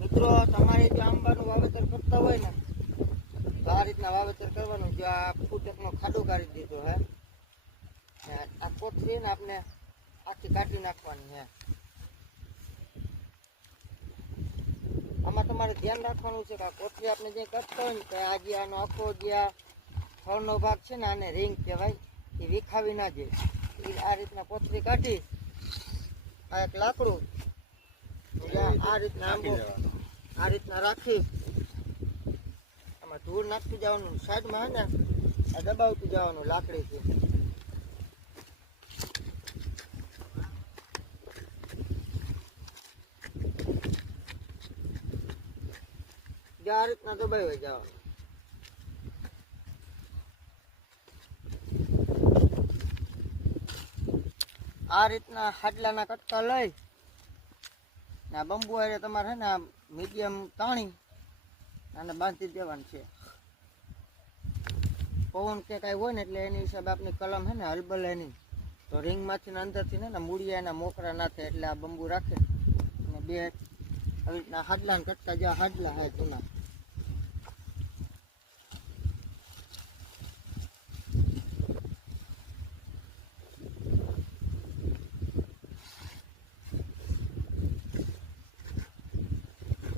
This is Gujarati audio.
મિત્રો તમારે જો આંબાનું વાવેતર કરતા હોય ને તો આ રીતના વાવેતર કરવાનું. જો આ ફૂટકનો ખાડો કાઢી દીધો હે, આ કોથળી ને આપણે આખી કાઢી નાખવાની હે. આમાં તમારે ધ્યાન રાખવાનું છે કે આ કોથળી આપણે જે કરતા હોય ને કે આ જે આનો આખો જે આ થળનો ભાગ છે ને આને રીંગ કહેવાય, એ વિખાવી ના જાય. આ રીતના કોથળી કાઢી આ એક લાકડું આ રીતના આંબો આ રીતના રાખી આમાં ધૂળ નાખતું જવાનું. સાઈડમાં હે ને આ દબાવતું જવાનું લાકડીથી. આ રીતના દબાવી જવાનું. આ રીતના હાડલાના કટકા લઈ ને બંબુ હારે તમારે હે ને મીડિયમ તાણી અને બાંધી દેવાનું છે. પવન કે કાંઈ હોય ને એટલે એની હિસાબે આપની કલમ હે ને હલબલે નહીં, તો રીંગમાંથી અંદરથી ને મૂળિયા એના મોકરા ના થાય. એટલે આ બંબુ રાખે અને બે આવી રીતના હાડલાના કટકા જ્યાં હાડલા હે જૂના